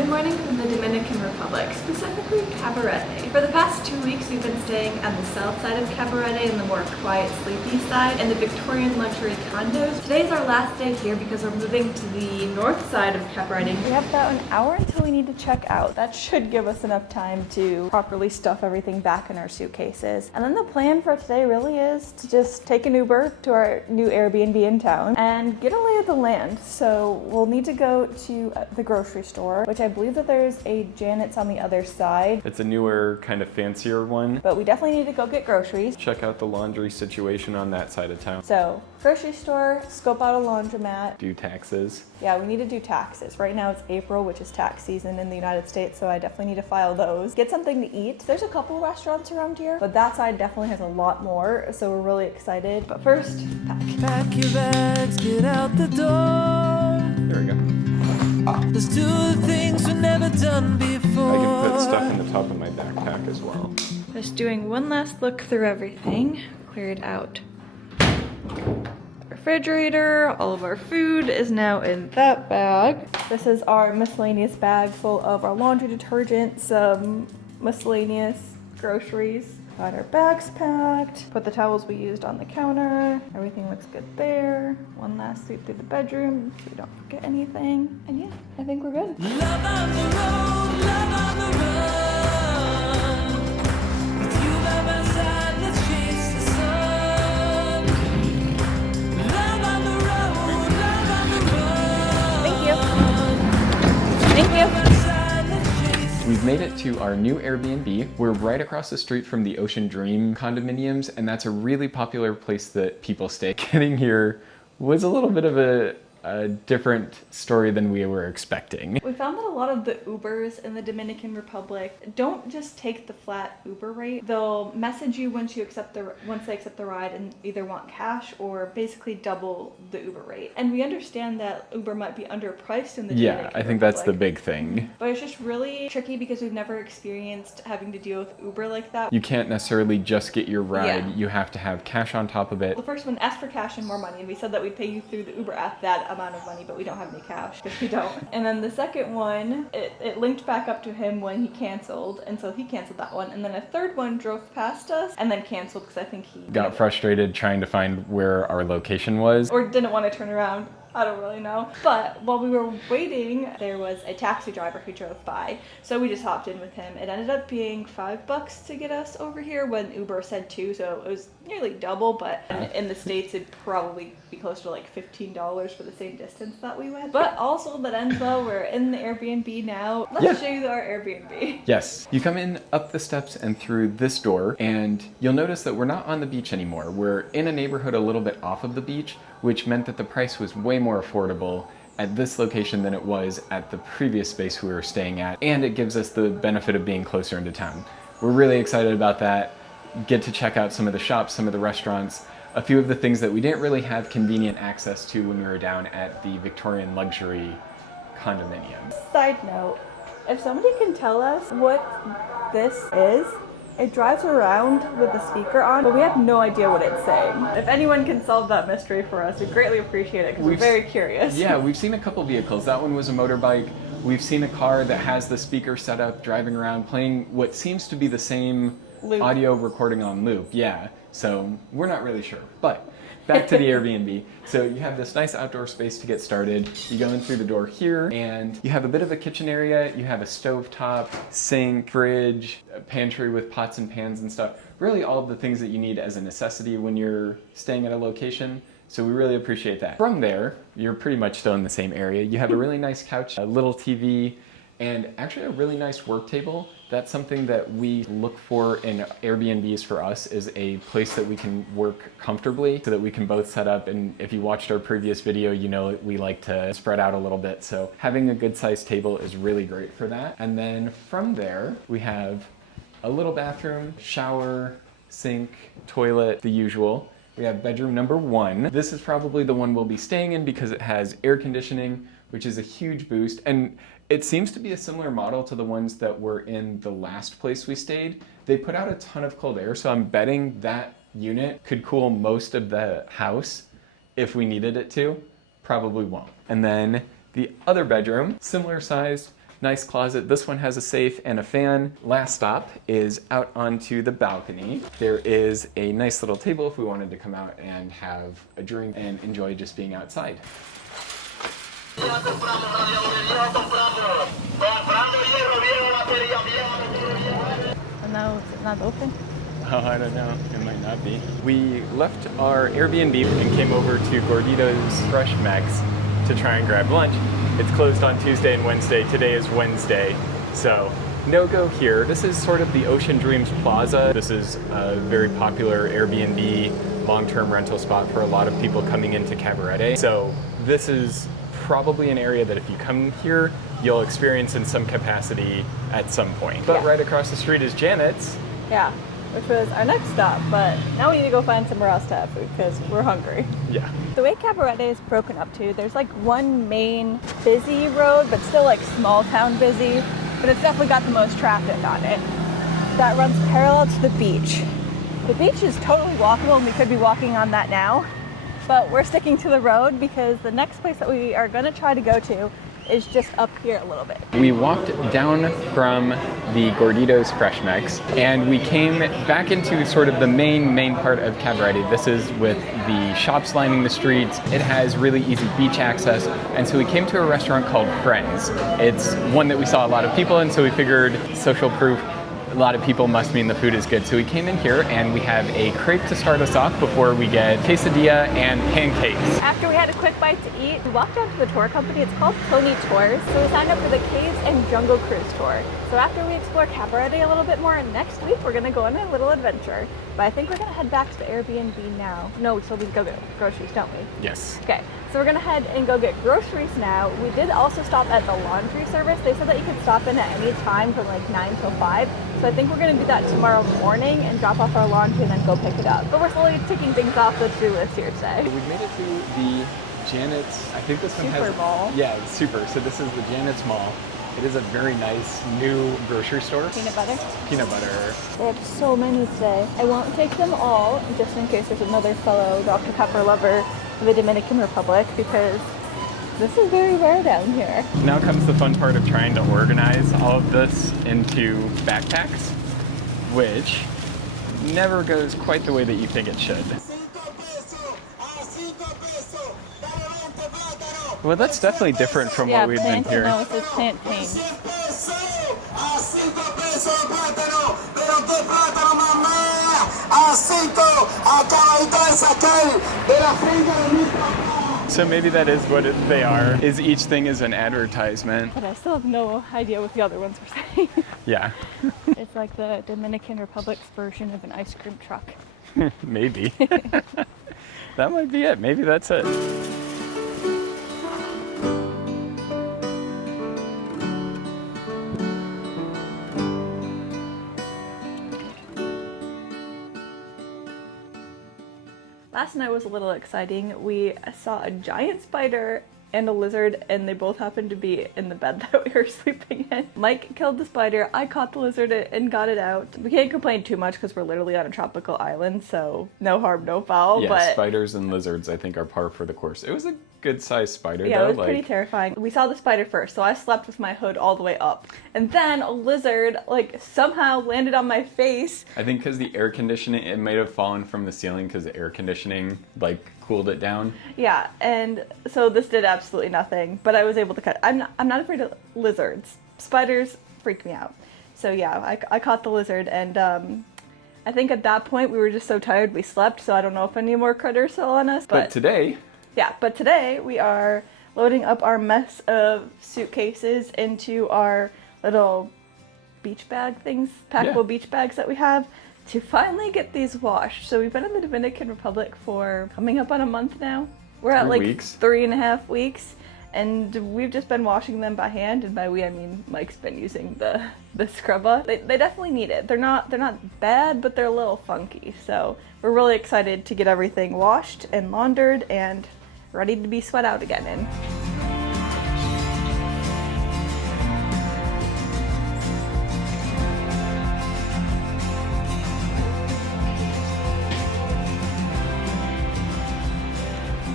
Good morning from the Dominican Republic, specifically Cabarete. For the past 2 weeks, we've been staying on the south side of Cabarete and the more quiet, sleepy side, in the Victorian Luxury Condos. Today's our last day here because we're moving to the north side of Cabarete. We have about an hour until we need to check out. That should give us enough time to properly stuff everything back in our suitcases. And then the plan for today really is to just take an Uber to our new Airbnb in town and get a lay of the land. So we'll need to go to the grocery store, which I believe that there's a Janet's on the other side. It's a newer, kind of fancier one. But we definitely need to go get groceries. Check out the laundry situation on that side of town. So, grocery store, scope out a laundromat. Do taxes. Yeah, we need to do taxes. Right now it's April, which is tax season in the United States, so I definitely need to file those. Get something to eat. There's a couple restaurants around here, but that side definitely has a lot more, so we're really excited. But first, pack. Pack your bags, get out the door. There we go. Let's do the things we've never done before. I can put stuff in the top of my backpack as well. Just doing one last look through everything. Cleared out refrigerator. All of our food is now in that bag. This is our miscellaneous bag full of our laundry detergent, some miscellaneous groceries. Got our bags packed. Put the towels we used on the counter. Everything looks good there. One last sweep through the bedroom so we don't forget anything. And yeah, I think we're good. Love on the road, love on the run. With you by my side, let's chase the sun. Love on the road, love on the run. Thank you. We've made it to our new Airbnb. We're right across the street from the Ocean Dream condominiums, and that's a really popular place that people stay. Getting here was a little bit of a different story than we were expecting. We found that a lot of the Ubers in the Dominican Republic don't just take the flat Uber rate. They'll message you once they accept the ride and either want cash or basically double the Uber rate. And we understand that Uber might be underpriced in the Dominican I think that's the Republic. big thing. But it's just really tricky because we've never experienced having to deal with Uber like that. You can't necessarily just get your ride. Yeah. You have to have cash on top of it. The first one asked for cash and more money, and we said that we'd pay you through the Uber app that amount of money, but we don't have any cash because we don't. And then the second one, it linked back up to him when he canceled, and so he canceled that one. And then a third one drove past us and then canceled because I think he Got frustrated trying to find where our location was. or didn't want to turn around. I don't really know. But while we were waiting, there was a taxi driver who drove by. So we just hopped in with him. It ended up being $5 to get us over here when Uber said $2, so it was nearly double, but in the States it'd probably be close to like $15 for the same distance that we went. But also that ends well. We're in the Airbnb now. Let's show you our Airbnb. Yes, you come in up the steps and through this door, and you'll notice that we're not on the beach anymore. We're in a neighborhood a little bit off of the beach, which meant that the price was way more affordable at this location than it was at the previous space we were staying at, and it gives us the benefit of being closer into town. We're really excited about that. Get to check out some of the shops, some of the restaurants, a few of the things that we didn't really have convenient access to when we were down at the Victorian Luxury Condominium. Side note, if somebody can tell us what this is, it drives around with the speaker on, but we have no idea what it's saying. If anyone can solve that mystery for us, we'd greatly appreciate it because we're very curious. Yeah, we've seen a couple vehicles. That one was a motorbike. We've seen a car that has the speaker set up, driving around, playing what seems to be the same Loop. audio recording on loop. Yeah, so we're not really sure. But back to the Airbnb. So you have this nice outdoor space to get started. You go in through the door here, and you have a bit of a kitchen area. You have a stovetop, sink, fridge, a pantry with pots and pans and stuff. Really all of the things that you need as a necessity when you're staying at a location. So we really appreciate that. From there, you're pretty much still in the same area. You have a really nice couch, a little TV, and actually a really nice work table. That's something that we look for in Airbnbs for us, is a place that we can work comfortably so that we can both set up. And if you watched our previous video, you know we like to spread out a little bit. So having a good sized table is really great for that. And then from there, we have a little bathroom, shower, sink, toilet, the usual. We have bedroom number 1. This is probably the one we'll be staying in because it has air conditioning, which is a huge boost. And it seems to be a similar model to the ones that were in the last place we stayed. They put out a ton of cold air, so I'm betting that unit could cool most of the house if we needed it to. Probably won't. And then the other bedroom, similar sized, Nice closet. This one has a safe and a fan. Last stop is out onto the balcony. There is a nice little table if we wanted to come out and have a drink and enjoy just being outside. And now it's not open? Oh, I don't know. It might not be. We left our Airbnb and came over to Gorditos Fresh Mex to try and grab lunch. It's closed on Tuesday and Wednesday. Today is Wednesday, so no go here. This is sort of the Ocean Dreams Plaza. This is a very popular Airbnb long-term rental spot for a lot of people coming into Cabarete. So this is probably an area that if you come here, you'll experience in some capacity at some point. But right across the street is Janet's. Yeah, which was our next stop, but now we need to go find somewhere else to have food because we're hungry. Yeah. The way Cabarete is broken up to, there's like one main busy road, but still like small town busy, but it's definitely got the most traffic on it. That runs parallel to the beach. The beach is totally walkable and we could be walking on that now, but we're sticking to the road because the next place that we are gonna try to go to is just up here a little bit. We walked down from the Gorditos Fresh Mex and we came back into sort of the main part of Cabarete. This is with the shops lining the streets. It has really easy beach access, and so we came to a restaurant called Friends. It's one that we saw a lot of people in, so we figured social proof. A lot of people must mean the food is good. So we came in here and we have a crepe to start us off before we get quesadilla and pancakes. After we had a quick bite to eat, we walked down to the tour company. It's called Tony Tours. So we signed up for the Caves and Jungle Cruise tour. So after we explore Cabarete a little bit more, next week we're gonna go on a little adventure. But I think we're gonna head back to the Airbnb now. No, we still need to go get groceries, don't we? Yes. Okay, so we're gonna head and go get groceries now. We did also stop at the laundry service. They said that you could stop in at any time from like 9 till 5. So I think we're gonna do that tomorrow morning and drop off our laundry and then go pick it up. But we're slowly ticking things off the to-do list here today. We made it to the Janet's, I think this one has... Super Mall. Yeah, it's super. So this is the Janet's Mall. It is a very nice new grocery store. Peanut butter. Peanut butter. They have so many today. I won't take them all, just in case there's another fellow Dr. Pepper lover of the Dominican Republic, because this is very rare down here. Now comes the fun part of trying to organize all of this into backpacks, which never goes quite the way that you think it should. Well, that's definitely different from what we've been hearing. No, it says plantain. So maybe that is what they are, is each thing is an advertisement. But I still have no idea what the other ones were saying. Yeah. It's like the Dominican Republic's version of an ice cream truck. Maybe. That might be it. Maybe that's it. Last night was a little exciting. We saw a giant spider and a lizard, and they both happened to be in the bed that we were sleeping in. Mike killed the spider, I caught the lizard and got it out. We can't complain too much because we're literally on a tropical island, so no harm, no foul. Yeah, but spiders and lizards I think are par for the course. It was a good sized spider yeah, though. it was pretty terrifying. We saw the spider first, so I slept with my hood all the way up. And then a lizard like somehow landed on my face. I think because the air conditioning, it might have fallen from the ceiling because the air conditioning like cooled it down. Yeah, and so this did absolutely nothing, but I was able to cut. I'm not afraid of lizards. Spiders freak me out. So yeah, I caught the lizard, and I think at that point we were just so tired we slept, so I don't know if any more critters fell on us. But today... Yeah, but today we are loading up our mess of suitcases into our little beach bag things, packable beach bags that we have, to finally get these washed. So we've been in the Dominican Republic for coming up on a month now. We're at 3 like weeks. 3.5 weeks, and we've just been washing them by hand, and by we I mean Mike's been using the scrubber. They definitely need it. They're not bad, but they're a little funky. So we're really excited to get everything washed and laundered and ready to be sweat out again in.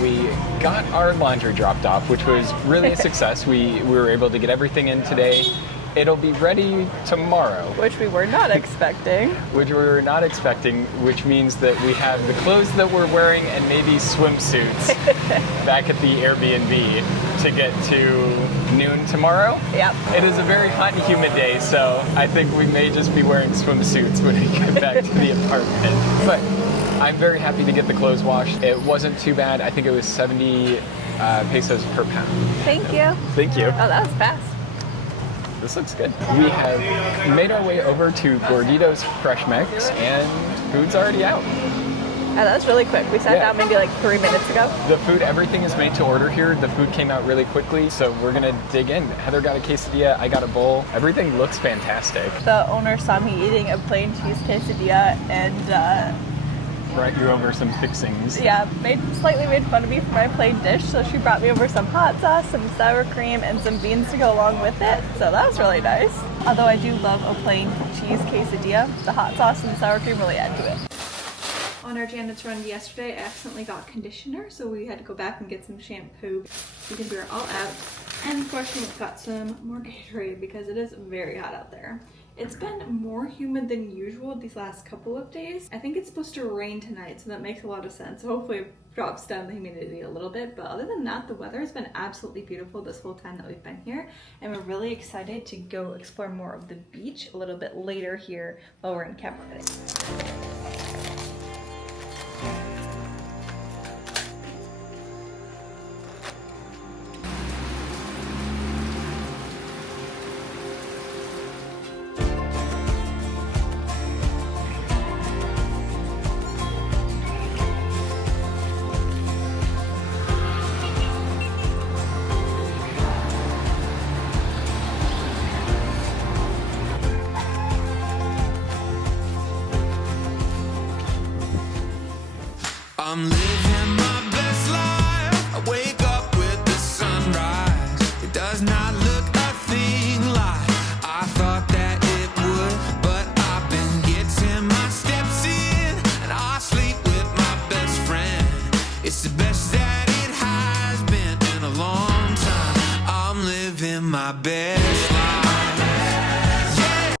We got our laundry dropped off, which was really a success. We were able to get everything in today. It'll be ready tomorrow. Which we were not expecting. Which means that we have the clothes that we're wearing and maybe swimsuits back at the Airbnb to get to noon tomorrow. Yep. It is a very hot and humid day, so I think we may just be wearing swimsuits when we get back to the apartment. But I'm very happy to get the clothes washed. It wasn't too bad. I think it was 70 pesos per pound. Thank you. Thank you. Oh, that was fast. This looks good. We have made our way over to Gorditos Fresh Mix, and food's already out. Oh, that was really quick. We sat down maybe like 3 minutes ago. The food, everything is made to order here. The food came out really quickly, so we're gonna dig in. Heather got a quesadilla, I got a bowl. Everything looks fantastic. The owner saw me eating a plain cheese quesadilla and Brought you over some fixings. yeah, slightly made fun of me for my plain dish, so she brought me over some hot sauce, some sour cream, and some beans to go along with it, so that was really nice. Although I do love a plain cheese quesadilla, the hot sauce and the sour cream really add to it. On our Janet's run yesterday, I accidentally got conditioner, so we had to go back and get some shampoo because we were all out. And of course we got some more Gatorade because it is very hot out there. It's been more humid than usual these last couple of days. I think it's supposed to rain tonight, so that makes a lot of sense. So hopefully it drops down the humidity a little bit. But other than that, the weather has been absolutely beautiful this whole time that we've been here. And we're really excited to go explore more of the beach a little bit later here while we're in Cabarete.